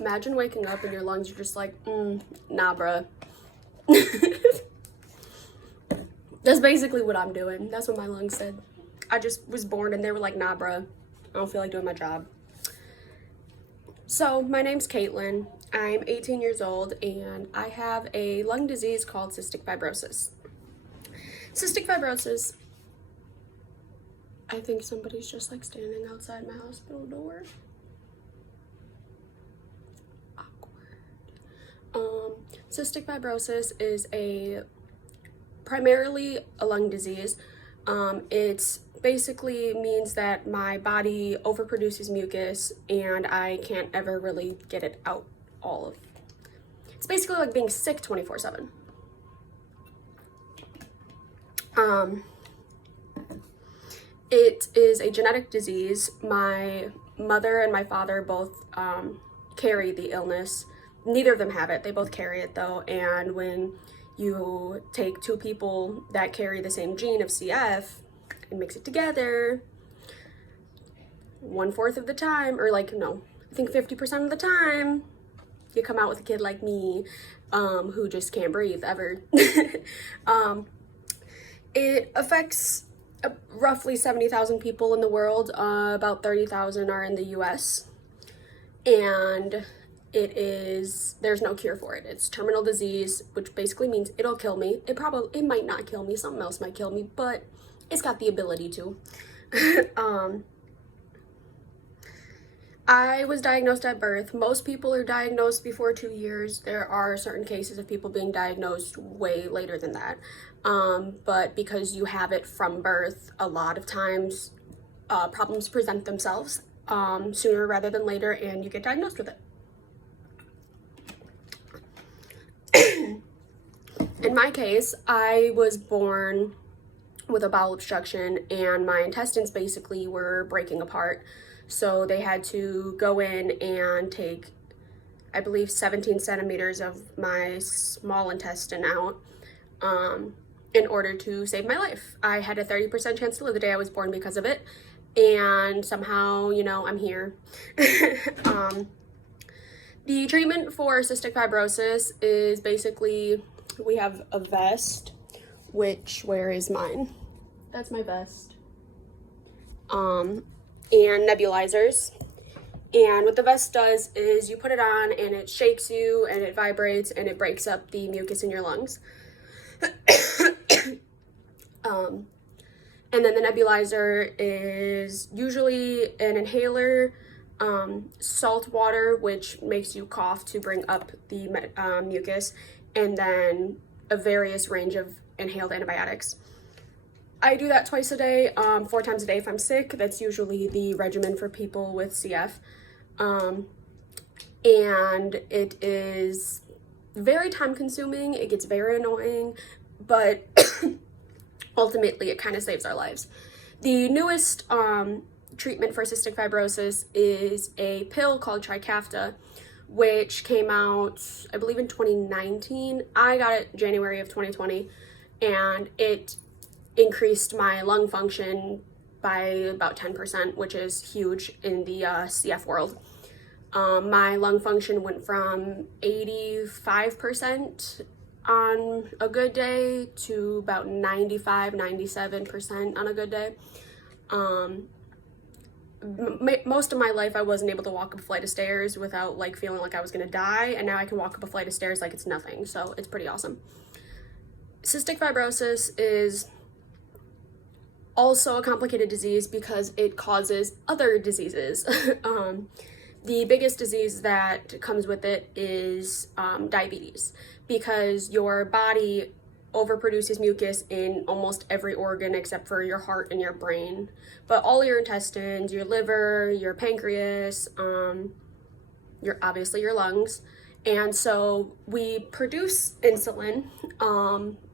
Imagine waking up and your lungs are just like, nah, bruh. That's basically what I'm doing. That's what my lungs said. I just was born and they were like, nah, bruh. I don't feel like doing my job. So, my name's Caitlin. I'm 18 years old and I have a lung disease called cystic fibrosis. Cystic fibrosis, I think somebody's just like standing outside my hospital door. Cystic fibrosis is primarily a lung disease. It basically means that my body overproduces mucus and I can't ever really get it out all of. It's basically like being sick 24/7. It is a genetic disease. My mother and my father both carry the illness. Neither of them have it. They both carry it though. And when you take two people that carry the same gene of CF and mix it together, 1/4 of the time, or like, no, I think 50% of the time, you come out with a kid like me, who just can't breathe ever. It affects roughly 70,000 people in the world. About 30,000 are in the US. And there's no cure for it. It's terminal disease, which basically means it'll kill me. It might not kill me, something else might kill me, but it's got the ability to. I was diagnosed at birth. Most people are diagnosed before 2 years. There are certain cases of people being diagnosed way later than that. But because you have it from birth, a lot of times problems present themselves sooner rather than later, and you get diagnosed with it. In my case, I was born with a bowel obstruction and my intestines basically were breaking apart. So they had to go in and take, I believe, 17 centimeters of my small intestine out in order to save my life. I had a 30% chance to live the day I was born because of it. And somehow, I'm here. The treatment for cystic fibrosis is basically, we have a vest, where is mine? That's my vest. And nebulizers. And what the vest does is you put it on and it shakes you and it vibrates and it breaks up the mucus in your lungs. And then the nebulizer is usually an inhaler, salt water, which makes you cough to bring up the mucus, and then a various range of inhaled antibiotics. I do that twice a day, 4 times a day if I'm sick. That's usually the regimen for people with CF. And it is very time consuming. It gets very annoying, but ultimately it kind of saves our lives. The newest treatment for cystic fibrosis is a pill called Trikafta, which came out, I believe, in 2019. I got it January of 2020, and it increased my lung function by about 10%, which is huge in the CF world. My lung function went from 85% on a good day to about 95-97% on a good day. Most of my life I wasn't able to walk up a flight of stairs without like feeling like I was gonna die, and now I can walk up a flight of stairs like it's nothing, so it's pretty awesome. Cystic fibrosis is also a complicated disease because it causes other diseases. The biggest disease that comes with it is diabetes, because your body overproduces mucus in almost every organ except for your heart and your brain. But all your intestines, your liver, your pancreas, obviously your lungs. And so we produce insulin,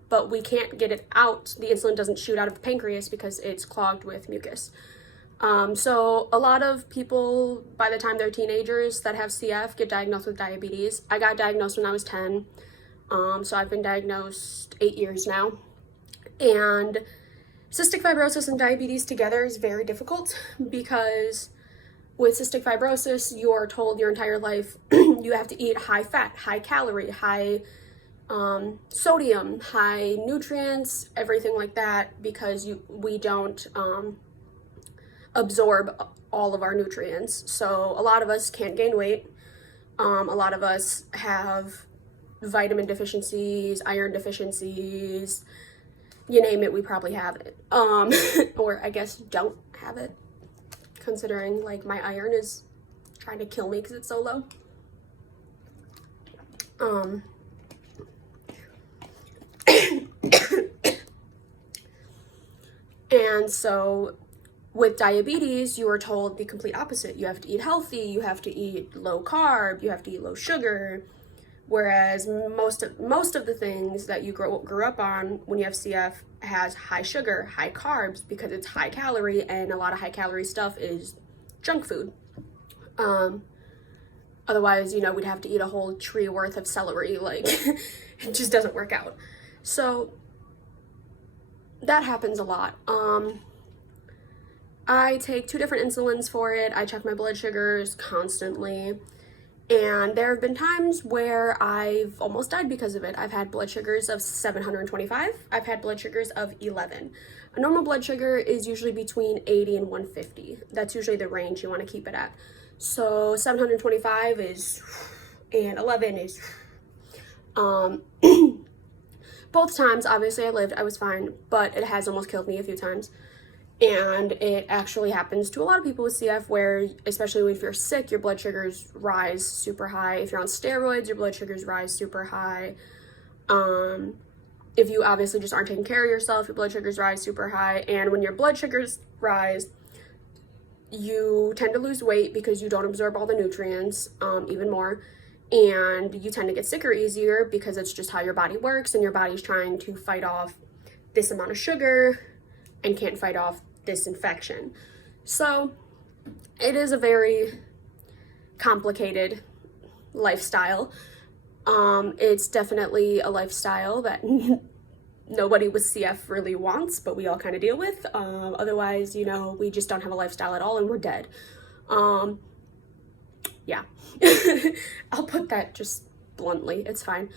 but we can't get it out. The insulin doesn't shoot out of the pancreas because it's clogged with mucus. So a lot of people, by the time they're teenagers that have CF, get diagnosed with diabetes. I got diagnosed when I was 10. So I've been diagnosed 8 years now. And cystic fibrosis and diabetes together is very difficult because with cystic fibrosis, you are told your entire life you have to eat high fat, high calorie, high sodium, high nutrients, everything like that, because we don't absorb all of our nutrients. So a lot of us can't gain weight. A lot of us have vitamin deficiencies, iron deficiencies, you name it, we probably have it. Or I guess don't have it, considering like my iron is trying to kill me because it's so low. And so with diabetes, you are told the complete opposite. You have to eat healthy, you have to eat low carb, you have to eat low sugar. Whereas most of the things that you grew up on when you have CF has high sugar, high carbs, because it's high calorie, and a lot of high calorie stuff is junk food. Otherwise, you know, we'd have to eat a whole tree worth of celery. Like, it just doesn't work out. So that happens a lot. I take 2 different insulins for it. I check my blood sugars constantly. And there have been times where I've almost died because of it. I've had blood sugars of 725. I've had blood sugars of 11. A normal blood sugar is usually between 80 and 150. That's usually the range you want to keep it at. So 725 is, and 11 is, both times, obviously I lived, I was fine, but it has almost killed me a few times. And it actually happens to a lot of people with CF, where, especially if you're sick, your blood sugars rise super high. If you're on steroids, your blood sugars rise super high. If you obviously just aren't taking care of yourself, your blood sugars rise super high. And when your blood sugars rise, you tend to lose weight because you don't absorb all the nutrients even more. And you tend to get sicker easier because it's just how your body works, and your body's trying to fight off this amount of sugar and can't fight off this infection. So it is a very complicated lifestyle. It's definitely a lifestyle that nobody with CF really wants, but we all kind of deal with. Otherwise, you know, we just don't have a lifestyle at all and we're dead. Yeah. I'll put that just bluntly. It's fine.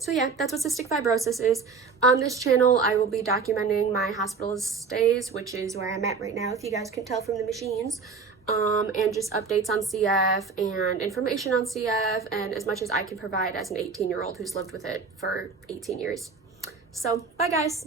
So yeah, that's what cystic fibrosis is. On this channel, I will be documenting my hospital stays, which is where I'm at right now, if you guys can tell from the machines, and just updates on CF and information on CF, and as much as I can provide as an 18-year-old who's lived with it for 18 years. So, bye guys!